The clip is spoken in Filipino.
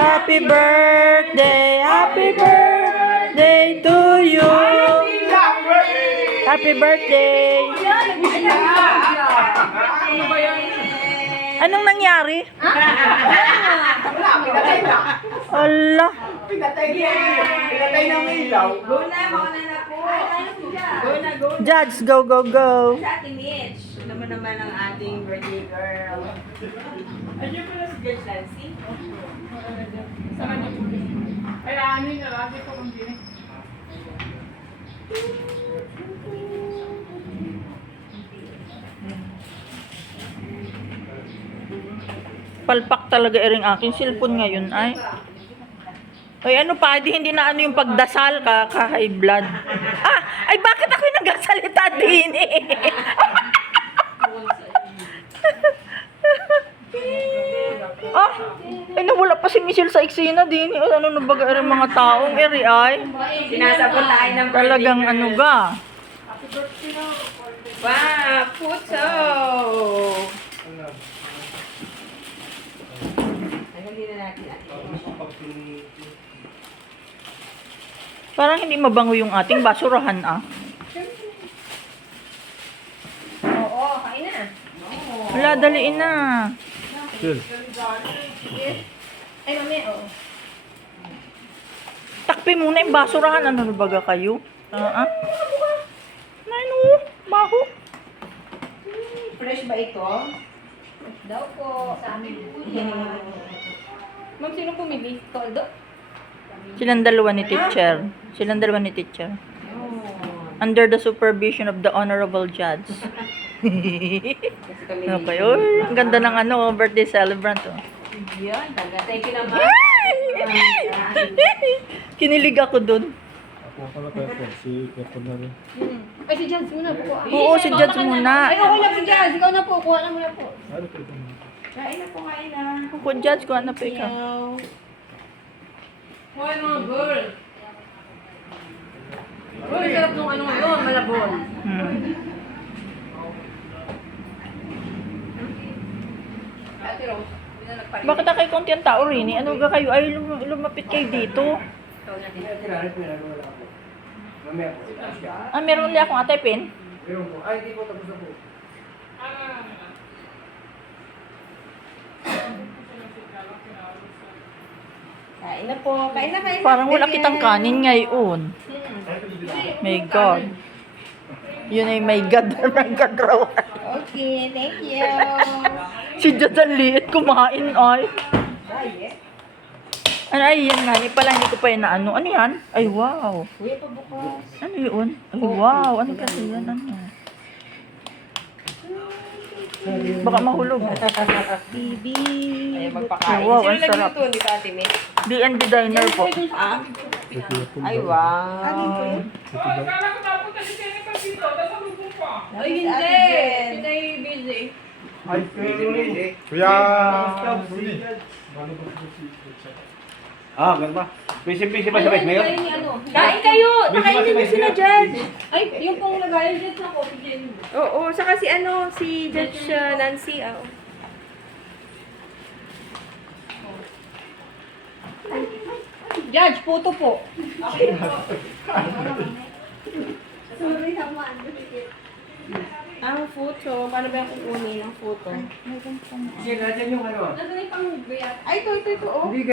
Happy birthday to you. Happy birthday. Anong nangyari? Allah. Pinatay ng ilaw. Go na, mauna na po. Go na, go na. Judge, go, go, go. Sa ating Mitch. Naman ang ating birthday girl. Ano pala si Judge Nancy? Sa kanya po. Ay, ano yung nalagi ko kung din. Palpak talaga iring aking cellphone ngayon ay. Ay ano pa, hindi na ano yung pagdasal high blood. Ah, ay bakit ako yung nagsasalita din eh? Ah, ay nawala pa si Michelle sa eksena din. Ano na baga iring mga taong iri ay. Sinasabot tayo ng birthday Talagang girl. ano ga. Wow, puto! Tanggalin na natin Parang hindi mabango yung ating basurahan ah. Oo, kain na. Wala, daliin na. Ay, mami, oo. Takpi muna yung basurahan. Ano na baga kayo? Ah? Ano? Baho. Fresh ba ito? Fresh daw po. Sa amin po yan. Ma'am, sino pumili? Toldo? Silang dalawa ni teacher. Under the supervision of the honorable judge. Okay, oy, ang ganda ng ano, birthday celebrant. Oh. Yan, taga. Thank you naman. Kinilig ako dun. Ako pala Pepper, si Pepper na rin. Ay, si Jans muna po. Oo, si judge muna. Ay, okay na po, Jans. Ikaw na po. Kuha na muna po. Ano po ito? Kain na po, kain na. Ako judge ko, ano pa ikaw? Hoy, mga girl. Uy, sarap nung ano ngayon, malabon. Ate Rose, hindi na nagpalit. Bakit na kayo konti ang tao rin? Ano ga kayo? Ay, lumapit kayo dito. Ikaw na din. Mamaya po. Ah, meron ulit akong atepin. Meron po. Ay, di po. Tapos na po. Kain na po. Kain na, kain na. Parang wala kitang kanin ngayon. My God. Yun ay my God na nagkagrawan. Okay, thank you. Si Judge ang liit kumain ay. Ano ay yan nga, pala hindi ko pa yun na ano. Ano yan? Ay wow. Uy, pabukas. Ano yun? Ay wow, ano kasi yan? Ano? Baka mahulog. Bibi. Ay, Ay, magpakain. wow, Sino ang sarap. nagluto ni Tati May? D&D diner po. Ah? Ito na po. Ay, wow. Akala ko napunta si Jennifer dito, nasa lubong pa. Ay, hindi. Sila yung busy. Ay, Kuya! Ah, ganda. Busy ba sa bike mayor? Kain kayo! Nakainin mo sila, Judge. Ay, yung pong lagayan dyan sa coffee dyan. Oo, saka si si Judge Nancy. Judge, puto po. Ang photo. Paano ba yung kukunin ang photo? Sige, natin yung ano. Nasa yung pang-biyat. Ay, ito. Oh.